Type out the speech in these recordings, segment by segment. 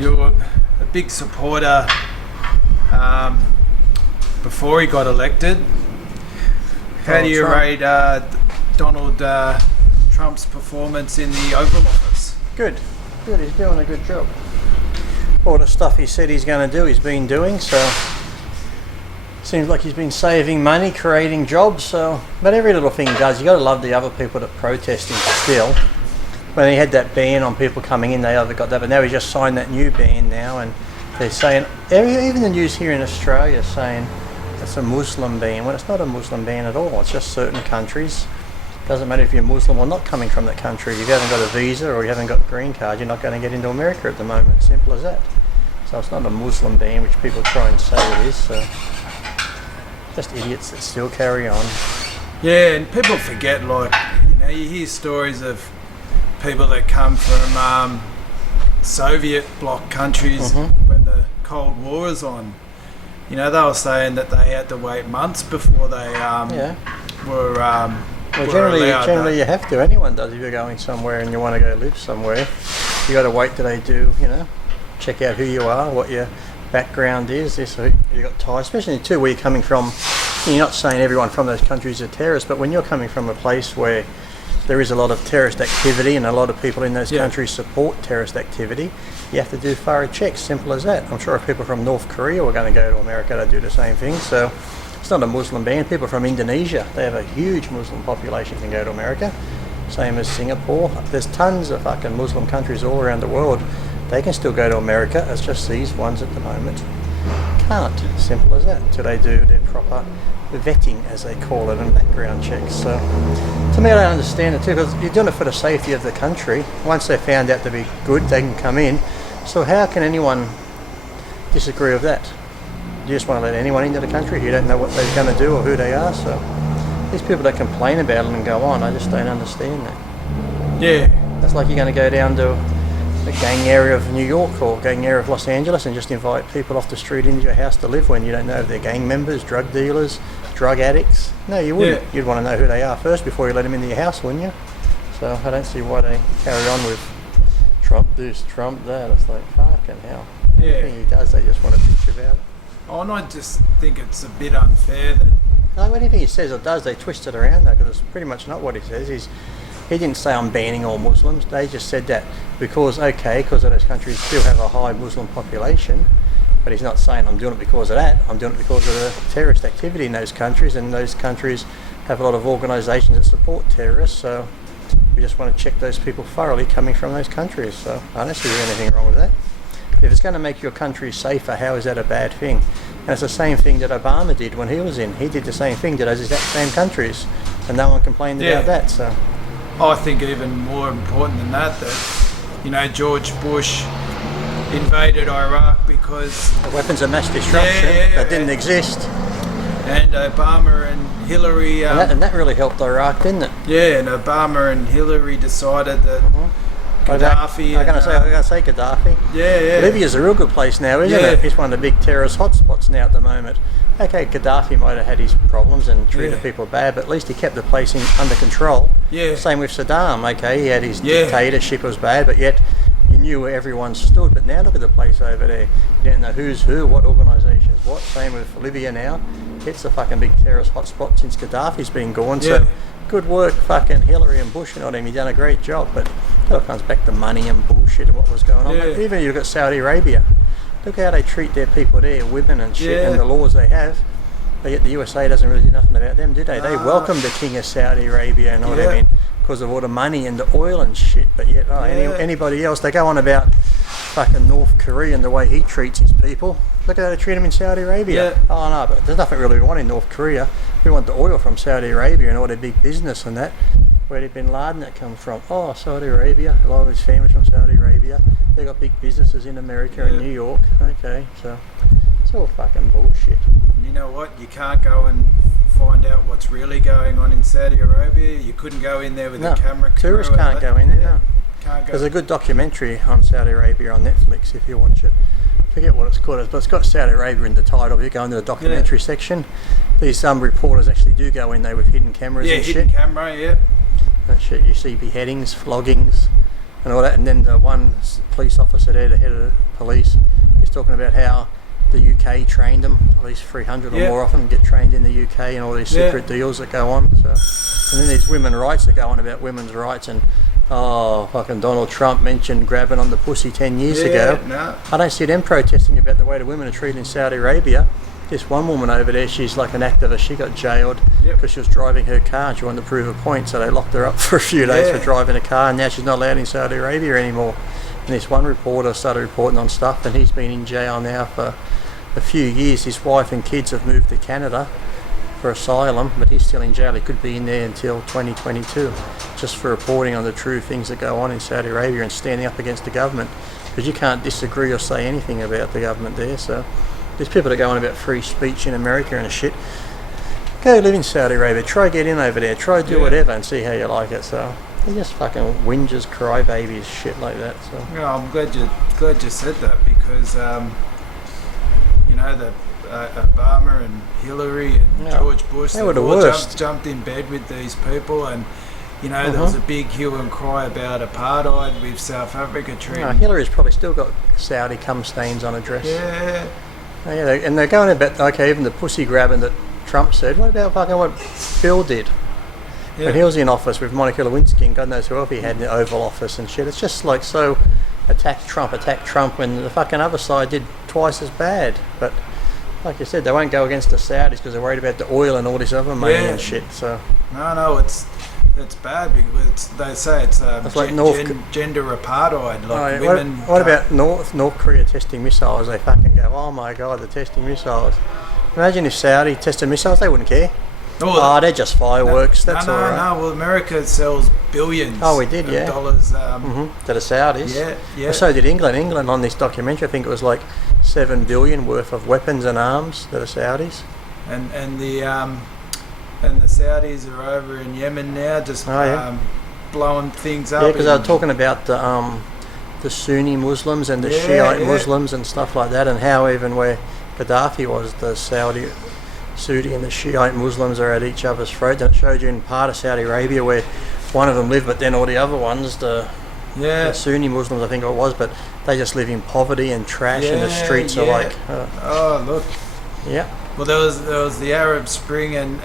you're a big supporter before he got elected. How do you rate Donald Trump's performance in the Oval Office? Good. He's doing a good job. All the stuff he said he's going to do, he's been doing. So seems like he's been saving money, creating jobs. So, but every little thing he does, you got to love the other people that protesting still. When he had that ban on people coming in, they either got that, but now he just signed that new ban now, and they're saying, even the news here in Australia is saying it's a Muslim ban. Well, it's not a Muslim ban at all. It's just certain countries. Doesn't matter if you're Muslim or not coming from that country. If you haven't got a visa or you haven't got a green card, you're not going to get into America at the moment. Simple as that. So it's not a Muslim ban, which people try and say it is. So just idiots that still carry on. Yeah, and people forget, you hear stories of people that come from Soviet bloc countries when the Cold War was on. They were saying that they had to wait months before they were well, generally you have to. Anyone does if you're going somewhere and you want to go live somewhere. You got to wait till they do, check out who you are, what your background is. You got ties, especially too where you're coming from. You're not saying everyone from those countries are terrorists, but when you're coming from a place where there is a lot of terrorist activity and a lot of people in those countries support terrorist activity, you have to do thorough checks. Simple as that. I'm sure if people from North Korea were going to go to America, they'd do the same thing. So it's not a Muslim ban. People from Indonesia, they have a huge Muslim population, can go to America. Same as Singapore. There's tons of fucking Muslim countries all around the world. They can still go to America. It's just these ones at the moment can't. Simple as that. Until they do their proper vetting, as they call it, and background checks. So to me, I don't understand it too, because you're doing it for the safety of the country. Once they're found out to be good, they can come in. So how can anyone disagree with that? You just want to let anyone into the country? You don't know what they're going to do or who they are. So these people that complain about it and go on, I just don't understand that. Yeah. That's like you're going to go down to the gang area of New York or gang area of Los Angeles and just invite people off the street into your house to live when you don't know if they're gang members, drug dealers, drug addicts. No, you wouldn't. You'd want to know who they are first before you let them into your house, wouldn't you? So I don't see why they carry on with Trump this, Trump that. It's like, fucking hell. Everything he does, they just want to bitch about it. Oh, and I just think it's a bit unfair that... Anything he says or does, they twist it around though, because it's pretty much not what he says. He didn't say I'm banning all Muslims. They just said that because those countries still have a high Muslim population, but he's not saying I'm doing it because of that. I'm doing it because of the terrorist activity in those countries, and those countries have a lot of organisations that support terrorists, so we just want to check those people thoroughly coming from those countries. So I don't see anything wrong with that. If it's going to make your country safer, how is that a bad thing? And it's the same thing that Obama did when he was in. He did the same thing to those exact same countries, and no one complained about that. So I think even more important than that George Bush invaded Iraq because... the weapons of mass destruction that didn't exist. And Obama and Hillary... and that really helped Iraq, didn't it? Yeah, and Obama and Hillary decided that Gaddafi... I'm going to say Gaddafi. Yeah. Libya's a real good place now, isn't it? It's one of the big terrorist hotspots now at the moment. Okay, Gaddafi might have had his problems and treated people bad, but at least he kept the place under control. Yeah. Same with Saddam. Okay, he had his dictatorship was bad, but yet you knew where everyone stood. But now look at the place over there. You didn't know who's who, what organisations, what. Same with Libya now. It's a fucking big terrorist hotspot since Gaddafi's been gone. So good work, fucking Hillary and Bush and all them. You've done a great job, but it all comes back to money and bullshit and what was going on. But even you look at Saudi Arabia. Look how they treat their people there, women and shit, and the laws they have. But yet the USA doesn't really do nothing about them, do they? They welcome the King of Saudi Arabia and all that, because of all the money and the oil and shit. But yet, anybody else, they go on about fucking North Korea and the way he treats his people. Look at how they treat him in Saudi Arabia. Oh no, but there's nothing really we want in North Korea. We want the oil from Saudi Arabia and all their big business and that. Where did Bin Laden that come from? Oh, Saudi Arabia. A lot of his family's from Saudi Arabia. They got big businesses in America and New York. Okay, so it's all fucking bullshit. And you know what? You can't go and find out what's really going on in Saudi Arabia. You couldn't go in there with a camera crew. Tourists can't go in there, no. Can't go. There's a good documentary on Saudi Arabia on Netflix if you watch it. I forget what it's called, but it's got Saudi Arabia in the title. If you go into the documentary section, these reporters actually do go in there with hidden cameras and shit. Yeah, hidden camera, That shit, you see beheadings, floggings, and all that. And then the one police officer there, the head of the police, he's talking about how the UK trained them, at least 300 or more of them get trained in the UK, and all these secret deals that go on. So, and then there's women's rights that go on about women's rights, and fucking Donald Trump mentioned grabbing on the pussy 10 years ago. No. I don't see them protesting about the way the women are treated in Saudi Arabia. This one woman over there, she's like an activist. She got jailed because she was driving her car and she wanted to prove a point, so they locked her up for a few days for driving a car, and now she's not allowed in Saudi Arabia anymore. And this one reporter started reporting on stuff, and he's been in jail now for a few years. His wife and kids have moved to Canada for asylum, but he's still in jail. He could be in there until 2022, just for reporting on the true things that go on in Saudi Arabia and standing up against the government, because you can't disagree or say anything about the government there. So there's people that go on about free speech in America and shit. Go live in Saudi Arabia, try get in over there, try do whatever and see how you like it. So they just fucking whingers, crybabies, shit like that. So yeah, I'm glad you said that, because you know, the Obama and Hillary and George Bush, they were the worst. Jumped in bed with these people, and you know, there was a big hue and cry about apartheid with South Africa treating. Hillary's probably still got Saudi cum stains on her dress. Yeah. And they're going about, even the pussy grabbing that Trump said. What about fucking what Bill did? Yeah. When he was in office with Monica Lewinsky and God knows who else he had in the Oval Office and shit. It's just like so attack Trump when the fucking other side did twice as bad. But like you said, they won't go against the Saudis because they're worried about the oil and all this other money and shit. So no, it's bad because they say it's like gender apartheid. Like women. What about North Korea testing missiles? They fucking go, oh my god, they're testing missiles. Imagine if Saudi tested missiles, they wouldn't care. They're just fireworks. That's all right. No. Well, America sells billions. Oh, we did, of dollars to the Saudis. Yeah. Well, so did England. England on this documentary, I think it was like $7 billion worth of weapons and arms to the Saudis. And the Saudis are over in Yemen now, just blowing things up. Yeah, because they were talking about the Sunni Muslims and the Shiite Muslims and stuff like that, and how even where Gaddafi was, the Saudi and the Shiite Muslims are at each other's throat. And it showed you in part of Saudi Arabia where one of them lived, but then all the other ones, the Sunni Muslims I think it was, but they just live in poverty and trash, and the streets are like... look. Yeah. Well, there was the Arab Spring and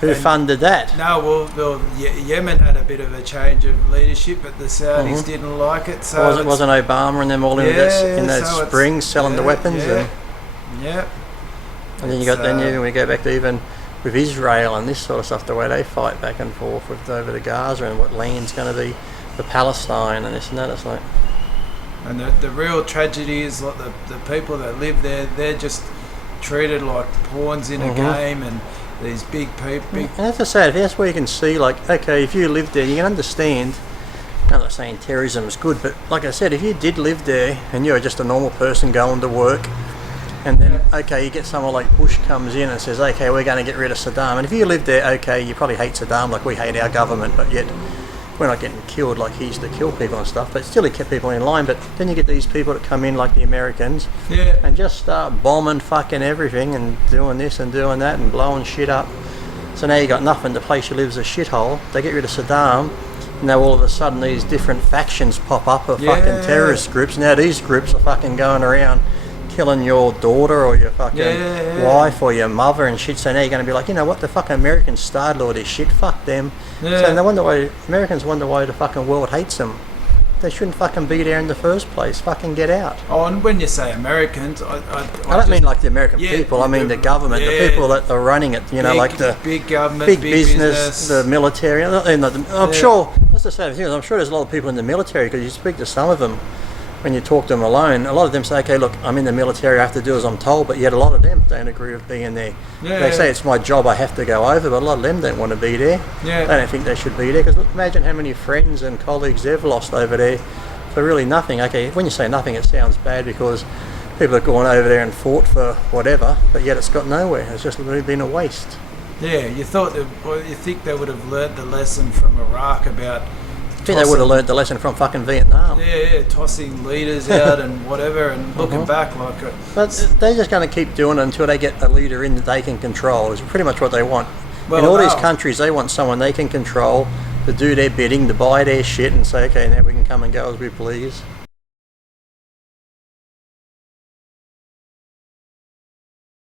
who funded that? No, well, Yemen had a bit of a change of leadership, but the Saudis didn't like it. So wasn't Obama and them all in that spring selling the weapons? And then you got when we go back to even with Israel and this sort of stuff, the way they fight back and forth over the Gaza and what land's going to be for Palestine and this and that. It's like, and the real tragedy is like the people that live there, they're just treated like pawns in a game, and these big people. And that's sad. That's where you can see, like, okay, if you live there, you can understand. I'm not saying terrorism is good, but like I said, if you did live there and you're just a normal person going to work, and then you get someone like Bush comes in and says, okay, we're going to get rid of Saddam, and if you live there, okay, you probably hate Saddam like we hate our government, but yet we're not getting killed like he used to kill people and stuff, but still he kept people in line. But then you get these people that come in like the Americans and just start bombing fucking everything and doing this and doing that and blowing shit up. So now you got nothing. The place you live is a shithole. They get rid of Saddam, and now all of a sudden these different factions pop up of fucking terrorist groups. Now these groups are fucking going around killing your daughter or your fucking wife or your mother and shit. So now you're going to be like, you know what, the fucking Americans started all this shit, fuck them. So no wonder why Americans wonder why the fucking world hates them. They shouldn't fucking be there in the first place. Fucking get out. Oh, and when you say Americans, I don't mean like the American people. I mean the government, the people that are running it. You know, like the big government, big business, the military. I'm sure. That's the same thing. I'm sure there's a lot of people in the military, because you speak to some of them. When you talk to them alone, a lot of them say, okay, look, I'm in the military, I have to do as I'm told, but yet a lot of them don't agree with being there. They say it's my job, I have to go over, but a lot of them don't want to be there. They don't think they should be there, because imagine how many friends and colleagues they've lost over there for really nothing. Okay, when you say nothing, it sounds bad, because people have gone over there and fought for whatever, but yet it's got nowhere. It's just really been a waste. Yeah, you think they would have learnt the lesson from Iraq about... I think they would have learned the lesson from fucking Vietnam. Tossing leaders out and whatever, and looking back like it. But they're just going to keep doing it until they get a leader in that they can control. Is pretty much what they want. In all these countries, they want someone they can control. to do their bidding, to buy their shit and say, okay, now we can come and go as we please.